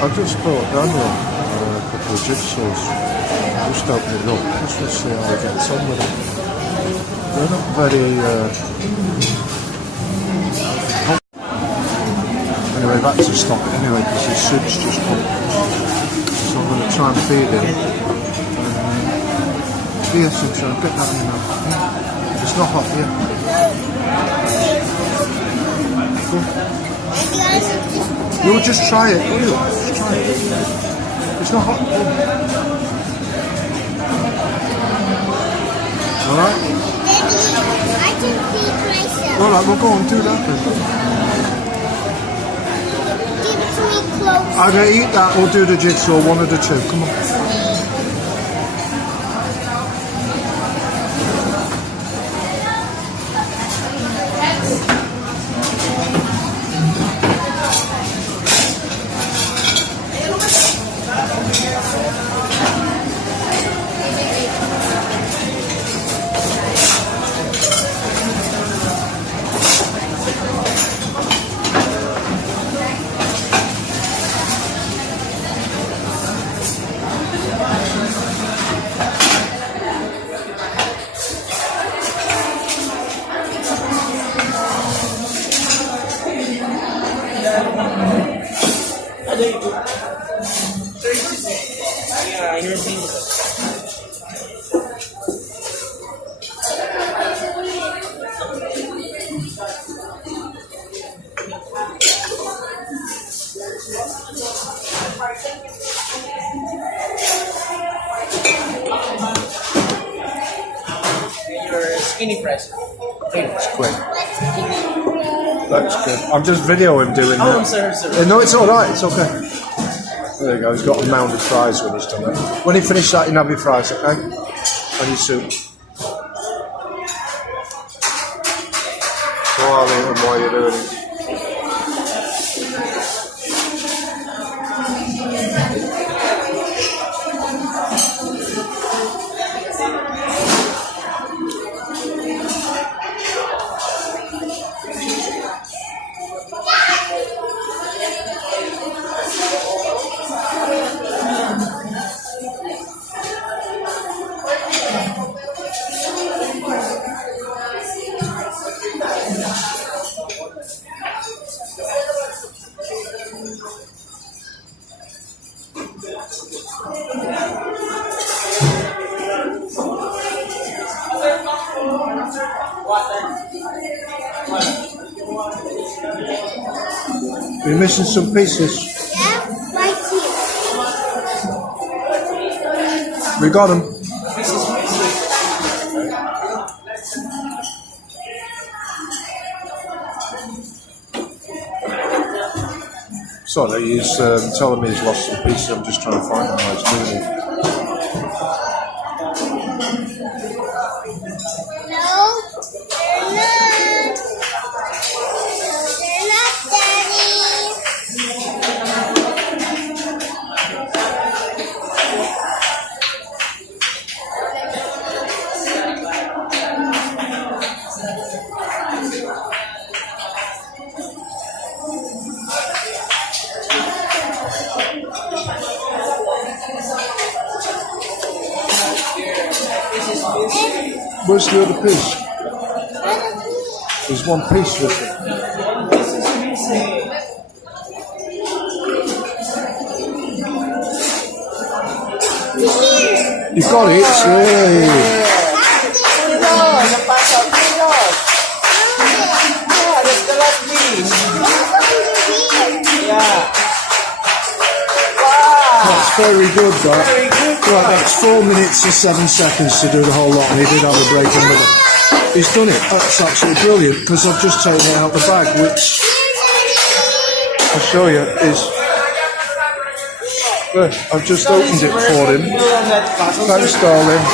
I've just brought Daniel a couple of jigsaws. Just open it up. Just to see how he gets on with it. They're not very. Anyway, back to stop it anyway because his soup's just come. So I'm going to try and feed him. Here, sunshine, get that in now. It's not hot, yeah. You'll just try it, will you? Just try it. It's not hot. Alright? I can feed myself. Alright, we'll go and do that then. Give it to me close. I'm going to eat that or do the jigsaw, one of the two. Come on. Skinny press. It's quick. That's good. I'm just videoing him doing that. Oh, I'm sorry. No, it's alright, it's okay. There you go, he's got a mound of fries when he's done it. When he finishes that, you can have your fries, okay? And your soup. So I'll eat them while you're doing it. You're missing some pieces. Yeah, right here. We got them. Sorry, he's telling me he's lost some pieces. I'm just trying to find them while he's doing it. No, they're not. They're not, Daddy. Where's the other piece? There's one piece with it. You got it? Yay! That's the last piece. Yeah. Wow. That's very good, that. Very good. Right, that's 4 minutes and 7 seconds to do the whole lot, and he did have a break in the middle. He's done it. That's absolutely brilliant, because I've just taken it out of the bag, which I'll show you is... There, I've just opened it for him. Thanks, darling.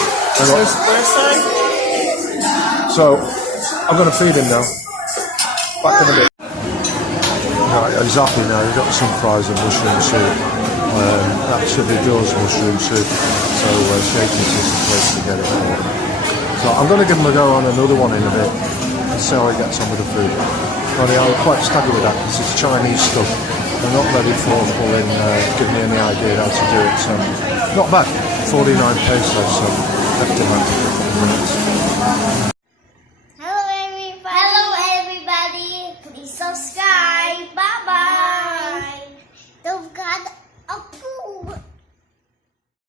So, I'm going to feed him now. Back in a bit. Right, he's happy now. He's got some fries and mushroom soup. That's the doors mushroom soup. So, shaking is the place to get it. So, I'm going to give him a go on another one in a bit and see how he gets on with the food. I'm quite staggered with that because it's Chinese stuff. They're not very thoughtful in giving me any idea how to do it. So not bad. 49 pesos, so left in that minutes.